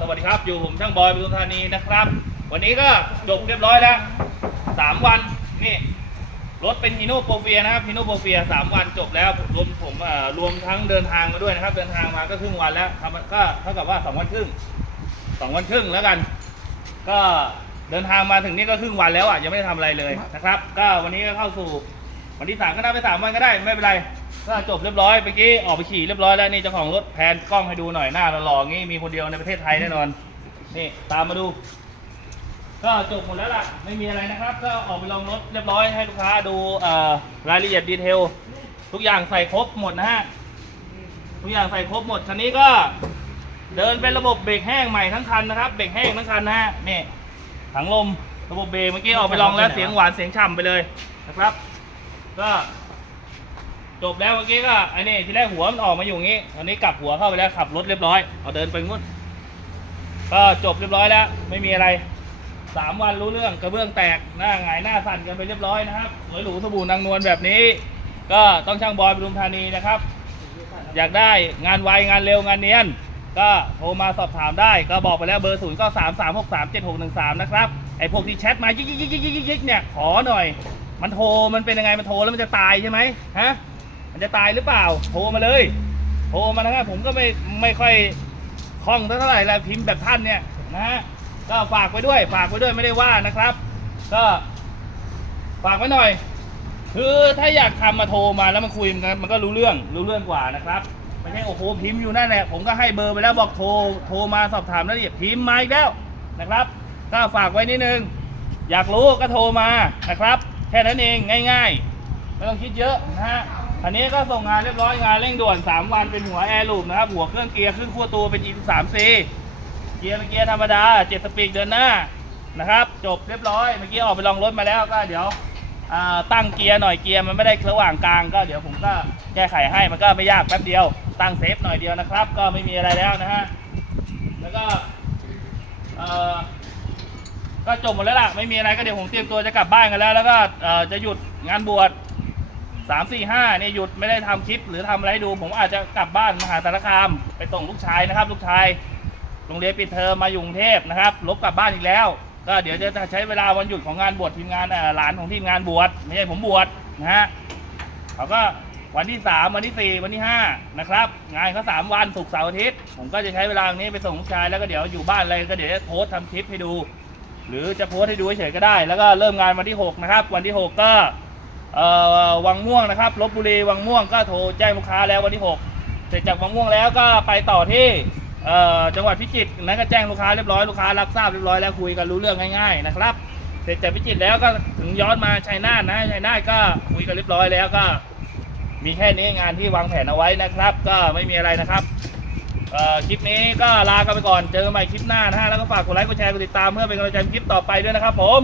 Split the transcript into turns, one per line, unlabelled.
สวัสดีครับ อยู่ผมช่างบอยปทุมธานีนะครับ วันนี้ก็จบเรียบร้อยแล้วสามวันนี่รถเป็นฮีโน่โปรเฟียนะครับฮีโน่โปรเฟียสามวันจบแล้วรวมผมเอ่อรวมทั้งเดินทางมาด้วยนะครับ เดินทางมาก็ครึ่งวันแล้วครับก็เท่ากับว่าสองวันครึ่งสองวันครึ่งแล้วกัน ก็เดินทางมาถึงนี่ก็ครึ่งวันแล้วอะยังไม่ได้ทำอะไรเลยนะครับ ก็วันนี้ก็เข้าสู่วันที่สามก็นับไปสามวันก็ได้ไม่เป็นไร ก็จบเรียบร้อยเมื่อกี้ออกไปขี่เรียบร้อยแล้วนี่เจ้าของรถแพนกล้องให้ดูหน่อยหน้าหล่อๆงี้มีคนเดียวในประเทศไทยแน่นอนนี่ตามมาดู ก็จบหมดแล้วล่ะไม่มีอะไรนะครับ ก็ออกไปลองรถเรียบร้อยให้ลูกค้าดูรายละเอียดดีเทลทุกอย่างใส่ครบหมดนะฮะทุกอย่างใส่ครบหมดคันนี้ก็เดินเป็นระบบเบรกแห้งใหม่ทั้งคันนะครับเบรกแห้งทั้งคันนะฮะนี่ถังลมระบบเบรกเมื่อกี้ออกไปลองแล้วเสียงหวานเสียงฉ่ำไปเลยนะครับ ก็ จบแล้วเมื่อกี้ก็ไอ้นี่ที่แรกหัวมันออกมาอยู่อย่างงี้ตอนนี้กลับหัวเข้าไปแล้วขับรถเรียบร้อยเอาเดินไปงุ่นก็จบเรียบร้อยแล้ว ไม่มีอะไรสามวันรู้เรื่องกระเบื้องแตกหน้าหงายหน้าสั่นกันไปเรียบร้อยนะครับสวยหรูสบู่นางนวลแบบนี้ ก็ต้องช่างบอยปทุมธานีนะครับ อยากได้งานไวงานเร็วงานเนียน ก็โทรมาสอบถามได้ ก็บอกไปแล้วเบอร์ศูนย์ก็สามสามหกสามเจ็ดหกหนึ่งสามนะครับไอพวกที่แชทมายิกยิกยิกยิกยิกยิกเนี่ยขอหน่อย มันโทรมันเป็นยังไงมันโทรแล้วมันจะตายใช่ไหมฮะ มันจะตายหรือเปล่า โทรมาเลย โทรมานะครับผมก็ไม่ไม่ค่อยคล่องเท่าไหร่แล้วพิมพ์แบบท่านเนี่ยนะฮะก็ฝากไว้ด้วย ฝากไว้ด้วยไม่ได้ว่านะครับ ก็ฝากไว้หน่อย คือถ้าอยากทำมาโทรมาแล้วมาคุยกันมันก็รู้เรื่องรู้เรื่องกว่านะครับไม่ใช่โอ้โหพิมพ์อยู่นั่นแหละผมก็ให้เบอร์ไปแล้วบอกโทรโทรมาสอบถามรายละเอียดพิมพ์มาอีกแล้วนะครับก็ฝากไว้นิดนึงอยากรู้ก็โทรมานะครับ แค่นั้นเองง่าย ๆ ไม่ต้องคิดเยอะนะฮะ อันนี้ก็ส่งงานเรียบร้อยงานเร่งด่วน 3 วันเป็นหัวแอร์ลูปนะครับ หัวเครื่องเกียร์เครื่องขั้วตัวเป็น E3C เกียร์เป็นเกียร์ธรรมดา7สปีดเดินหน้านะครับ จบเรียบร้อยเมื่อกี้ออกไปลองรถมาแล้วก็เดี๋ยวตั้งเกียร์หน่อยเกียร์มันไม่ได้ระหว่างกลางก็เดี๋ยวผมก็แก้ไขให้มันก็ไม่ยากแป๊บเดียว ตั้งเซฟหน่อยเดียวนะครับ ก็ไม่มีอะไรแล้วนะฮะแล้วก็ก็จบหมดแล้วล่ะไม่มีอะไรก็เดี๋ยวผมเตรียมตัวจะกลับบ้านกันแล้ว แล้วก็จะหยุดงานบวช สามสี่ห้าเนี่ยหยุดไม่ได้ทำคลิป หรือทำอะไรดู ผมอาจจะกลับบ้านมหาสารคาม ไปส่งลูกชายนะครับ ลูกชายโรงเรียนปิดเทอมมาอยู่กรุงเทพนะครับลบกลับบ้านอีกแล้ว ก็เดี๋ยวจะใช้เวลาวันหยุดของงานบวชทีมงานหลานของทีมงานบวชไม่ใช่ผมบวชนะฮะเขาก็วันที่ 3 วันที่ 4 วันที่ 5 นะครับ งานเขา3วันศุกร์เสาร์อาทิตย์ ผมก็จะใช้เวลานี้ไปส่งลูกชายแล้วก็เดี๋ยวอยู่บ้านอะไรก็เดี๋ยวจะโพสต์ทำคลิปให้ดู หรือจะโพสต์ให้ดูเฉยก็ได้ แล้วก็เริ่มงานวันที่ 6 นะครับ วันที่ 6 ก็ วังม่วงนะครับลบบุรีวังม่วงก็โทรแจ้งลูกค้าแล้ววันที่ 6 เสร็จจากวังม่วงแล้วก็ไปต่อที่จังหวัดพิจิตรนั้นก็แจ้งลูกค้าเรียบร้อยลูกค้ารับทราบเรียบร้อยแล้วคุยกันรู้เรื่องง่ายๆนะครับ เสร็จจากพิจิตรแล้วก็ถึงย้อนมาชัยนาทนะชัยนาทก็คุยกันเรียบร้อยแล้วก็ มีแค่นี้งานที่วางแผนเอาไว้นะครับ ก็ไม่มีอะไรนะครับคลิปนี้ก็ลากันไปก่อนเจอกันใหม่คลิปหน้านะฮะแล้วก็ฝากกดไลค์กดแชร์กดติดตามเพื่อเป็นกำลังใจคลิปต่อไปด้วยนะครับผม